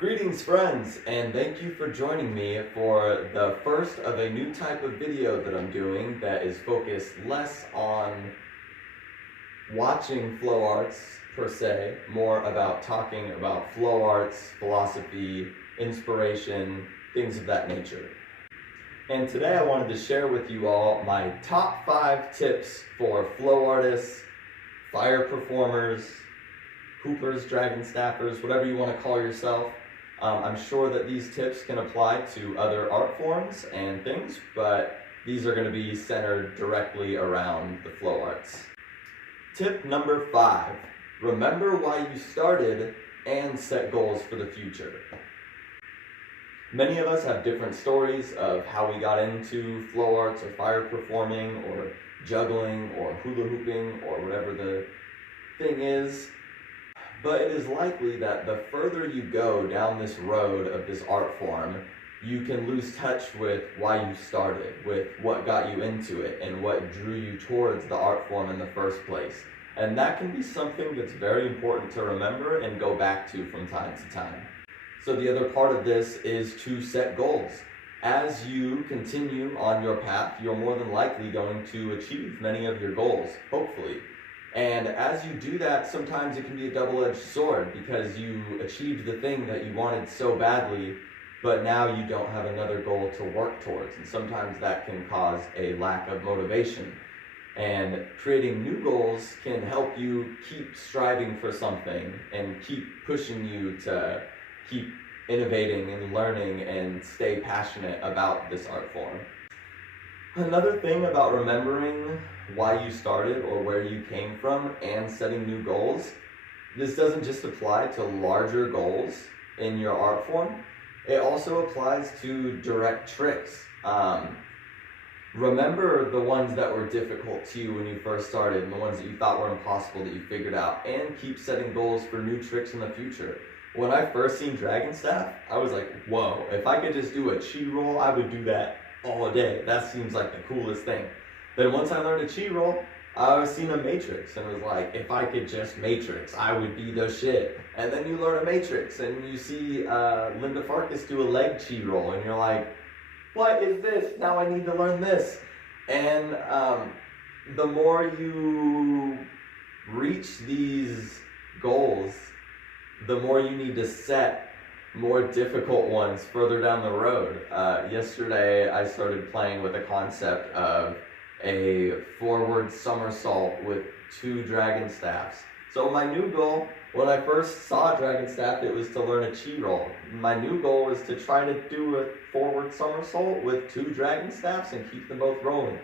Greetings friends, and thank you for joining me for the first of a new type of video that I'm doing that is focused less on watching flow arts per se, more about talking about flow arts, philosophy, inspiration, things of that nature. And today I wanted to share with you all my top 5 tips for flow artists, fire performers, hoopers, Dragonstaffers, whatever you want to call yourself. I'm sure that these tips can apply to other art forms and things, but these are going to be centered directly around the flow arts. Tip number 5, remember why you started and set goals for the future. Many of us have different stories of how we got into flow arts or fire performing or juggling or hula hooping or whatever the thing is. But it is likely that the further you go down this road of this art form, you can lose touch with why you started, with what got you into it, and what drew you towards the art form in the first place. And that can be something that's very important to remember and go back to from time to time. So the other part of this is to set goals. As you continue on your path, you're more than likely going to achieve many of your goals, hopefully. And as you do that, sometimes it can be a double-edged sword because you achieved the thing that you wanted so badly, but now you don't have another goal to work towards. And sometimes that can cause a lack of motivation. And creating new goals can help you keep striving for something and keep pushing you to keep innovating and learning and stay passionate about this art form. Another thing about remembering why you started or where you came from and setting new goals, this doesn't just apply to larger goals in your art form, it also applies to direct tricks. Remember the ones that were difficult to you when you first started and the ones that you thought were impossible that you figured out, and keep setting goals for new tricks in the future. When I first seen Dragonstaff, I was like, whoa, if I could just do a chi roll, I would do that all day. That seems like the coolest thing. Then once I learned a chi roll, I was seeing a matrix and was like, if I could just matrix, I would be the shit. And then you learn a matrix and you see Linda Farkas do a leg chi roll and you're like, what is this? Now I need to learn this. And the more you reach these goals, the more you need to set more difficult ones further down the road. Yesterday I started playing with the concept of a forward somersault with 2 Dragonstaffs. So my new goal, when I first saw Dragonstaff, it was to learn a chi roll. My new goal was to try to do a forward somersault with 2 Dragonstaffs and keep them both rolling.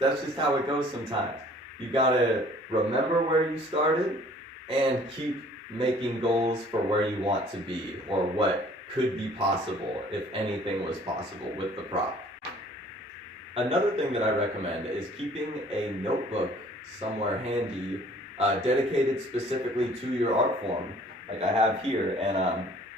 That's just how it goes sometimes. You gotta remember where you started and keep making goals for where you want to be or what could be possible if anything was possible with the prop. Another thing that I recommend is keeping a notebook somewhere handy dedicated specifically to your art form, like I have here, and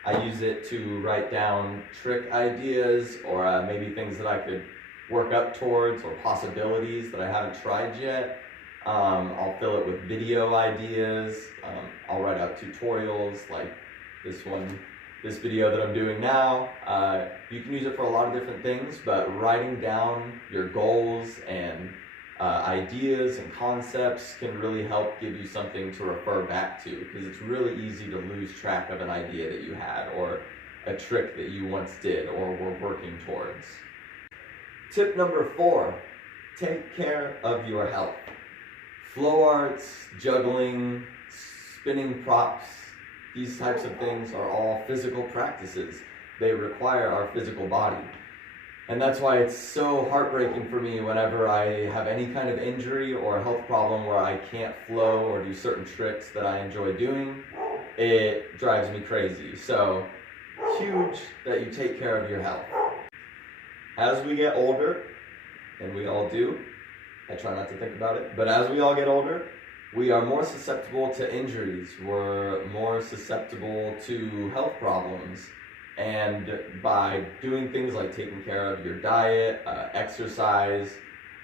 I use it to write down trick ideas or maybe things that I could work up towards or possibilities that I haven't tried yet. I'll fill it with video ideas. I'll write out tutorials like this video that I'm doing now. You can use it for a lot of different things, but writing down your goals and ideas and concepts can really help give you something to refer back to, because it's really easy to lose track of an idea that you had or a trick that you once did or were working towards. Tip number 4, take care of your health. Flow arts, juggling, spinning props, these types of things are all physical practices. They require our physical body. And that's why it's so heartbreaking for me whenever I have any kind of injury or health problem where I can't flow or do certain tricks that I enjoy doing. It drives me crazy. So, huge that you take care of your health. As we get older, and we all do, I try not to think about it, but as we all get older, we are more susceptible to injuries. We're more susceptible to health problems. And by doing things like taking care of your diet, exercise,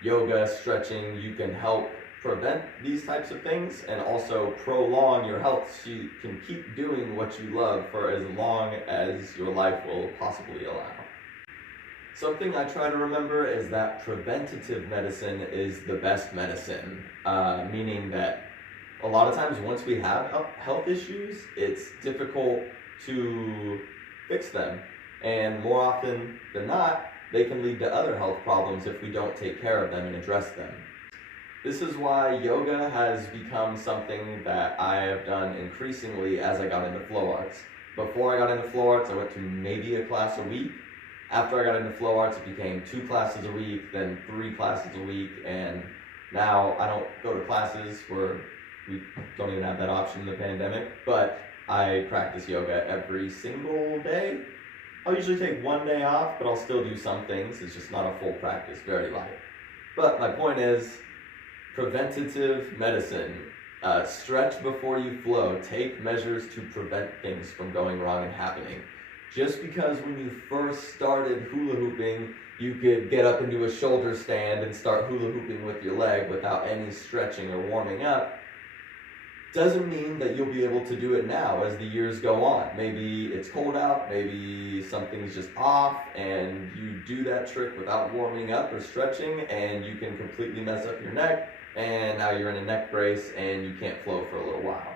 yoga, stretching, you can help prevent these types of things and also prolong your health so you can keep doing what you love for as long as your life will possibly allow. Something I try to remember is that preventative medicine is the best medicine, meaning that a lot of times once we have health issues, it's difficult to fix them. And more often than not, they can lead to other health problems if we don't take care of them and address them. This is why yoga has become something that I have done increasingly as I got into flow arts. Before I got into flow arts, I went to maybe a class a week. After I got into flow arts, it became 2 classes a week, then 3 classes a week, and now I don't go to classes where we don't even have that option in the pandemic, but I practice yoga every single day. I'll usually take 1 day off, but I'll still do some things. It's just not a full practice, very light. But my point is, preventative medicine. Stretch before you flow. Take measures to prevent things from going wrong and happening. Just because when you first started hula hooping, you could get up into a shoulder stand and start hula hooping with your leg without any stretching or warming up, doesn't mean that you'll be able to do it now as the years go on. Maybe it's cold out, maybe something's just off, and you do that trick without warming up or stretching, and you can completely mess up your neck, and now you're in a neck brace and you can't flow for a little while.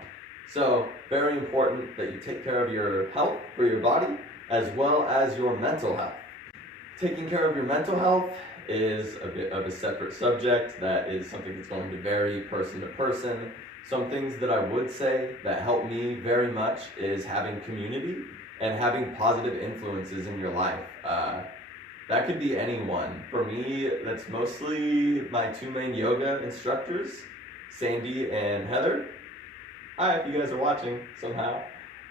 So, very important that you take care of your health for your body, as well as your mental health. Taking care of your mental health is a bit of a separate subject. That is something that's going to vary person to person. Some things that I would say that help me very much is having community and having positive influences in your life. That could be anyone. For me, that's mostly my 2 main yoga instructors, Sandy and Heather. Hi, if you guys are watching somehow.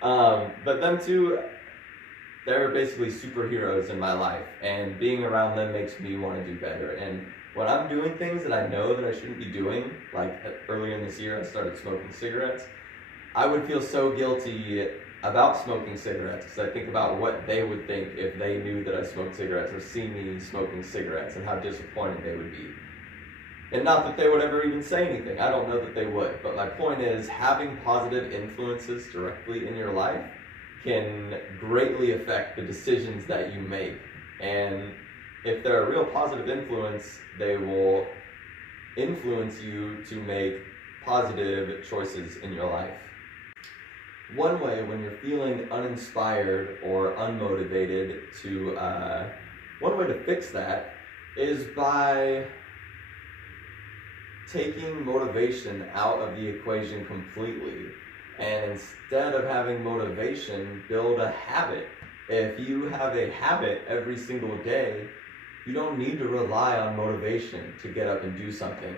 But them two, they're basically superheroes in my life, and being around them makes me want to do better. And when I'm doing things that I know that I shouldn't be doing, like earlier in this year I started smoking cigarettes, I would feel so guilty about smoking cigarettes because I think about what they would think if they knew that I smoked cigarettes or see me smoking cigarettes and how disappointed they would be. And not that they would ever even say anything, I don't know that they would, but my point is having positive influences directly in your life can greatly affect the decisions that you make. And if they're a real positive influence, they will influence you to make positive choices in your life. One way when you're feeling uninspired or unmotivated one way to fix that is by taking motivation out of the equation completely. And instead of having motivation, build a habit. If you have a habit every single day, you don't need to rely on motivation to get up and do something.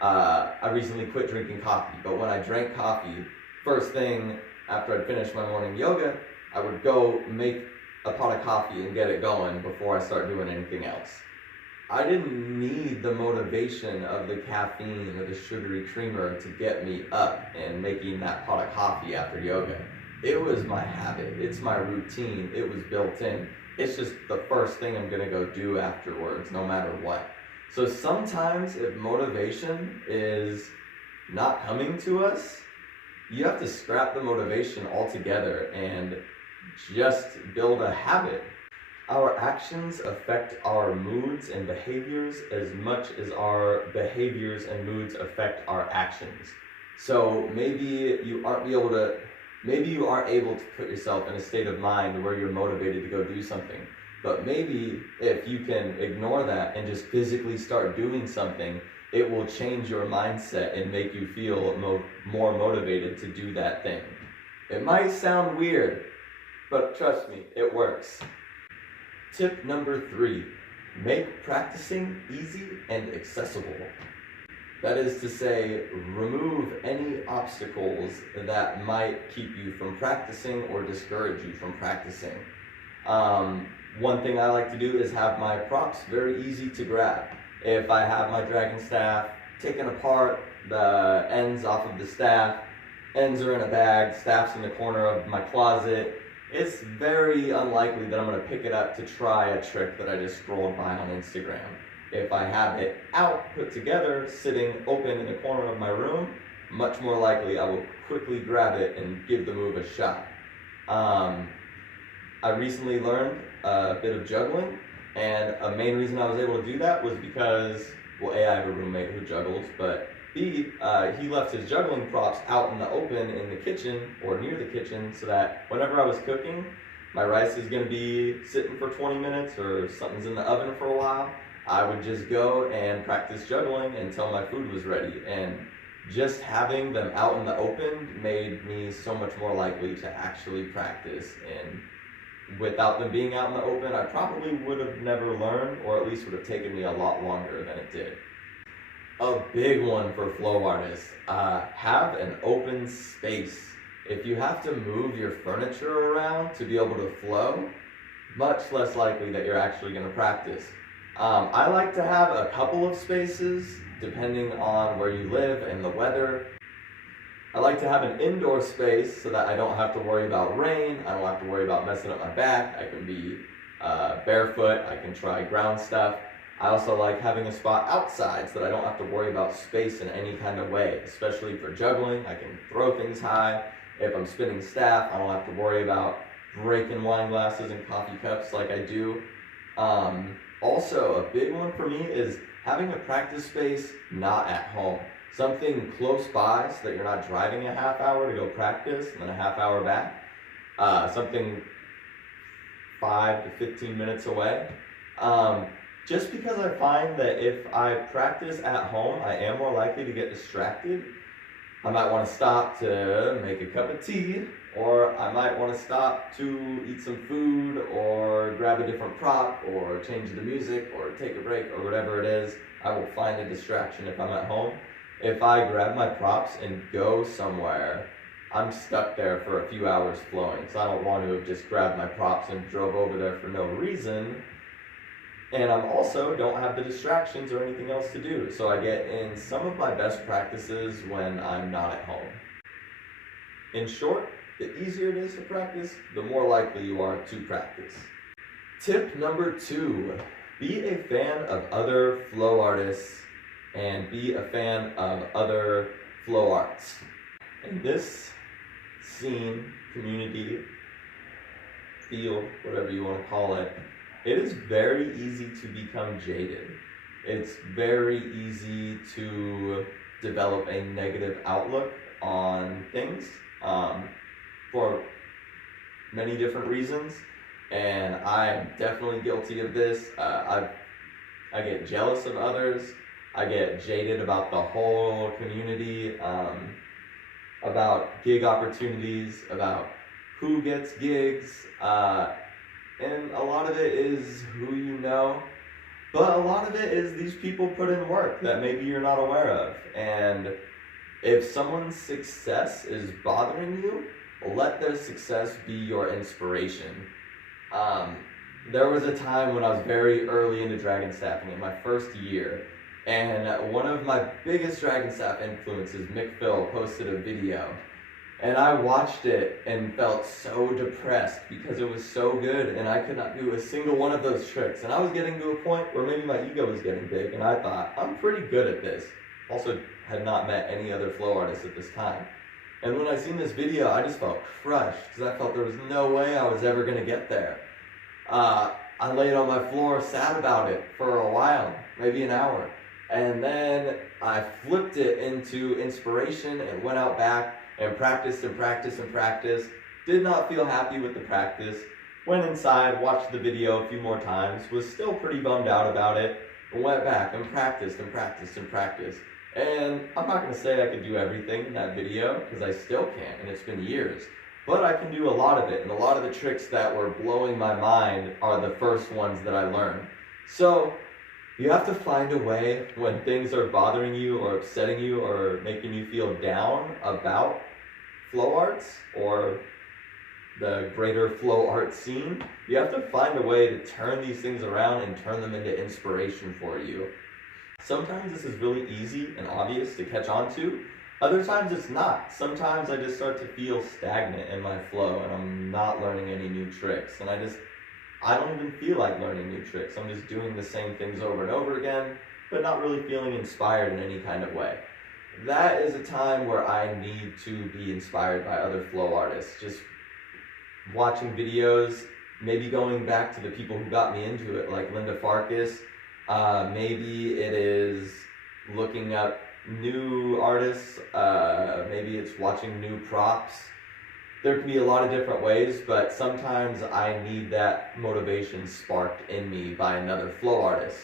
I recently quit drinking coffee, but when I drank coffee, first thing after I'd finished my morning yoga, I would go make a pot of coffee and get it going before I start doing anything else. I didn't need the motivation of the caffeine or the sugary creamer to get me up and making that pot of coffee after yoga. It was my habit, it's my routine, it was built in. It's just the first thing I'm gonna go do afterwards, no matter what. So sometimes if motivation is not coming to us, you have to scrap the motivation altogether and just build a habit. Our actions affect our moods and behaviors as much as our behaviors and moods affect our actions. So maybe you aren't able to put yourself in a state of mind where you're motivated to go do something. But maybe if you can ignore that and just physically start doing something, it will change your mindset and make you feel more motivated to do that thing. It might sound weird, but trust me, it works. Tip number 3, make practicing easy and accessible. That is to say, remove any obstacles that might keep you from practicing or discourage you from practicing. One thing I like to do is have my props very easy to grab. If I have my Dragonstaff taken apart, the ends off of the staff, ends are in a bag, staff's in the corner of my closet, it's very unlikely that I'm going to pick it up to try a trick that I just scrolled by on Instagram. If I have it out, put together, sitting open in the corner of my room, much more likely I will quickly grab it and give the move a shot. I recently learned a bit of juggling, and a main reason I was able to do that was because, well, A, I have a roommate who juggles, but B, he left his juggling props out in the open in the kitchen or near the kitchen so that whenever I was cooking, my rice is going to be sitting for 20 minutes or something's in the oven for a while. I would just go and practice juggling until my food was ready. And just having them out in the open made me so much more likely to actually practice. And without them being out in the open, I probably would have never learned, or at least would have taken me a lot longer than it did. A big one for flow artists, have an open space. If you have to move your furniture around to be able to flow, much less likely that you're actually going to practice. I like to have a couple of spaces depending on where you live and the weather. I like to have an indoor space so that I don't have to worry about rain, I don't have to worry about messing up my back, I can be barefoot, I can try ground stuff. I also like having a spot outside so that I don't have to worry about space in any kind of way, especially for juggling. I can throw things high. If I'm spinning staff, I don't have to worry about breaking wine glasses and coffee cups like I do. Also, a big one for me is having a practice space not at home. Something close by so that you're not driving a half hour to go practice and then a half hour back. Something 5 to 15 minutes away. Just because I find that if I practice at home, I am more likely to get distracted. I might want to stop to make a cup of tea, or I might want to stop to eat some food, or grab a different prop, or change the music, or take a break, or whatever it is. I will find a distraction if I'm at home. If I grab my props and go somewhere, I'm stuck there for a few hours flowing, so I don't want to have just grabbed my props and drove over there for no reason. And I also don't have the distractions or anything else to do, so I get in some of my best practices when I'm not at home. In short, the easier it is to practice, the more likely you are to practice. Tip number 2, be a fan of other flow artists and be a fan of other flow arts. In this scene, community, field, whatever you want to call it, it is very easy to become jaded. It's very easy to develop a negative outlook on things for many different reasons, and I'm definitely guilty of this. I get jealous of others. I get jaded about the whole community, about gig opportunities, about who gets gigs, and a lot of it is who you know, but a lot of it is these people put in work that maybe you're not aware of. And if someone's success is bothering you, let their success be your inspiration. There was a time when I was very early into Dragonstaffing in my first year, and one of my biggest Dragonstaff influences, Mick Phil, posted a video. And I watched it and felt so depressed because it was so good and I could not do a single one of those tricks. And I was getting to a point where maybe my ego was getting big and I thought, I'm pretty good at this. Also had not met any other flow artists at this time. And when I seen this video, I just felt crushed because I felt there was no way I was ever going to get there. I laid on my floor, sad about it for a while, maybe an hour. And then I flipped it into inspiration and went out back and practiced and practiced and practiced. Did not feel happy with the practice. Went inside, watched the video a few more times, was still pretty bummed out about it, and went back and practiced and practiced and practiced. And I'm not going to say I could do everything in that video, because I still can't, and it's been years. But I can do a lot of it, and a lot of the tricks that were blowing my mind are the first ones that I learned. So, you have to find a way when things are bothering you or upsetting you or making you feel down about flow arts or the greater flow art scene. You have to find a way to turn these things around and turn them into inspiration for you. Sometimes this is really easy and obvious to catch on to. Other times it's not. Sometimes I just start to feel stagnant in my flow and I'm not learning any new tricks. And I don't even feel like learning new tricks. I'm just doing the same things over and over again, but not really feeling inspired in any kind of way. That is a time where I need to be inspired by other flow artists. Just watching videos, maybe going back to the people who got me into it, like Linda Farkas. Maybe it is looking up new artists. Maybe it's watching new props. There can be a lot of different ways, but sometimes I need that motivation sparked in me by another flow artist.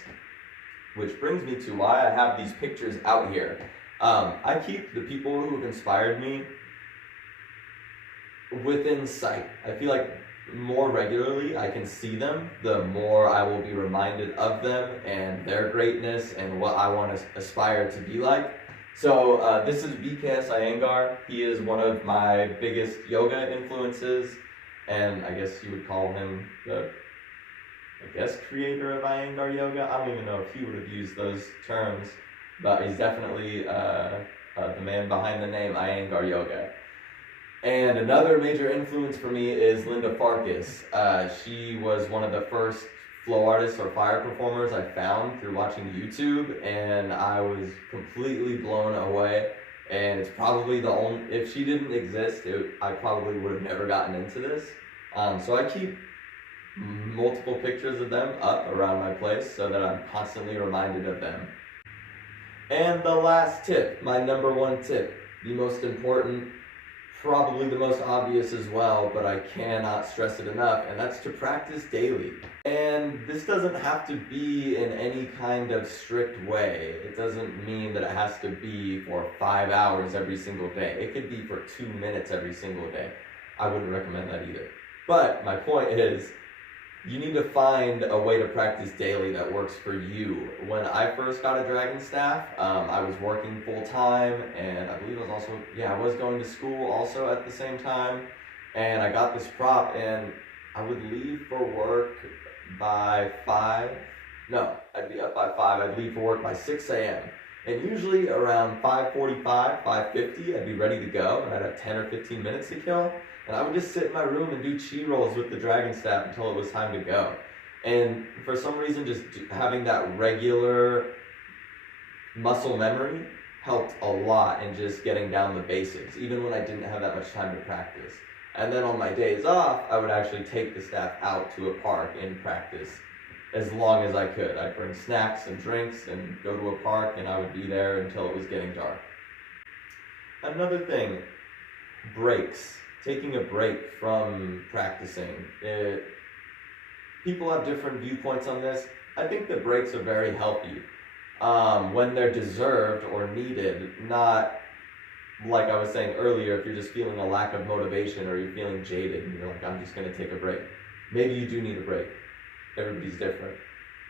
Which brings me to why I have these pictures out here. I keep the people who have inspired me within sight. I feel like more regularly I can see them, the more I will be reminded of them and their greatness and what I want to aspire to be like. So this is BKS Iyengar. He is one of my biggest yoga influences, and I guess you would call him the creator of Iyengar yoga. I don't even know if he would have used those terms, but he's definitely the man behind the name Iyengar yoga. And another major influence for me is Linda Farkas. She was one of the first flow artists or fire performers I found through watching YouTube, and I was completely blown away. And it's probably the only, if she didn't exist, I probably would have never gotten into this. So I keep multiple pictures of them up around my place so that I'm constantly reminded of them. And the last tip, my number one tip, the most important, probably the most obvious as well, but I cannot stress it enough, and that's to practice daily. And this doesn't have to be in any kind of strict way. It doesn't mean that it has to be for 5 hours every single day. It could be for 2 minutes every single day. I wouldn't recommend that either. But my point is, you need to find a way to practice daily that works for you. When I first got a Dragonstaff, I was working full time, and I believe I was going to school also at the same time. And I got this prop, and I would leave for work by 5. No, I'd be up by 5. I'd leave for work by 6 a.m. And usually around 5:45, 5:50, I'd be ready to go, and I'd have 10 or 15 minutes to kill. And I would just sit in my room and do chi rolls with the Dragonstaff until it was time to go. And for some reason, just having that regular muscle memory helped a lot in just getting down the basics, even when I didn't have that much time to practice. And then on my days off, I would actually take the staff out to a park and practice as long as I could. I'd bring snacks and drinks and go to a park, and I would be there until it was getting dark. Another thing, breaks. Taking a break from practicing. People have different viewpoints on this. I think that breaks are very healthy when they're deserved or needed, not like I was saying earlier, if you're just feeling a lack of motivation or you're feeling jaded and you're like, I'm just going to take a break. Maybe you do need a break. Everybody's different.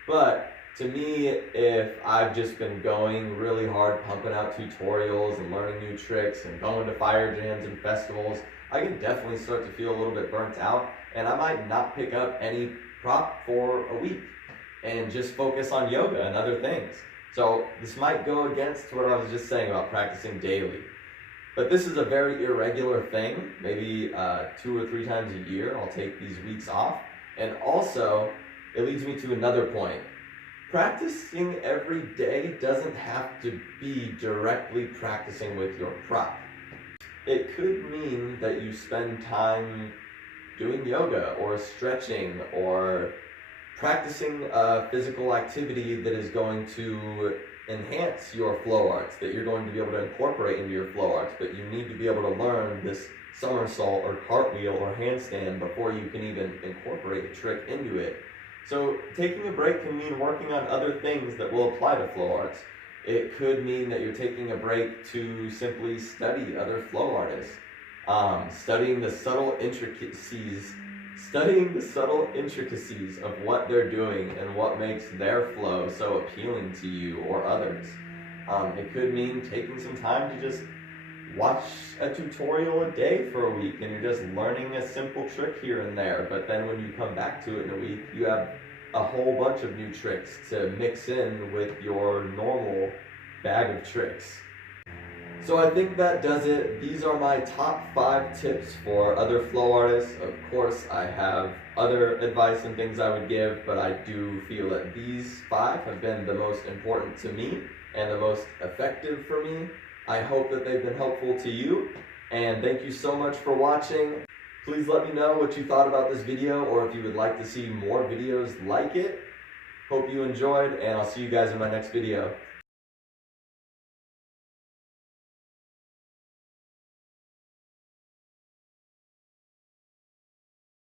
But to me, if I've just been going really hard, pumping out tutorials and learning new tricks and going to fire jams and festivals, I can definitely start to feel a little bit burnt out, and I might not pick up any prop for a week and just focus on yoga and other things. So this might go against what I was just saying about practicing daily. But this is a very irregular thing. Maybe 2 or 3 times a year I'll take these weeks off. And also, it leads me to another point. Practicing every day doesn't have to be directly practicing with your prop. It could mean that you spend time doing yoga or stretching or practicing a physical activity that is going to enhance your flow arts, that you're going to be able to incorporate into your flow arts, but you need to be able to learn this somersault or cartwheel or handstand before you can even incorporate a trick into it. So taking a break can mean working on other things that will apply to flow arts. It could mean that you're taking a break to simply study other flow artists, studying the subtle intricacies of what they're doing and what makes their flow so appealing to you or others. It could mean taking some time to just watch a tutorial a day for a week and you're just learning a simple trick here and there, but then when you come back to it in a week, you have a whole bunch of new tricks to mix in with your normal bag of tricks. So I think that does it. These are my top 5 tips for other flow artists. Of course, I have other advice and things I would give, but I do feel that these 5 have been the most important to me and the most effective for me. I hope that they've been helpful to you, and thank you so much for watching. Please let me know what you thought about this video, or if you would like to see more videos like it. Hope you enjoyed, and I'll see you guys in my next video.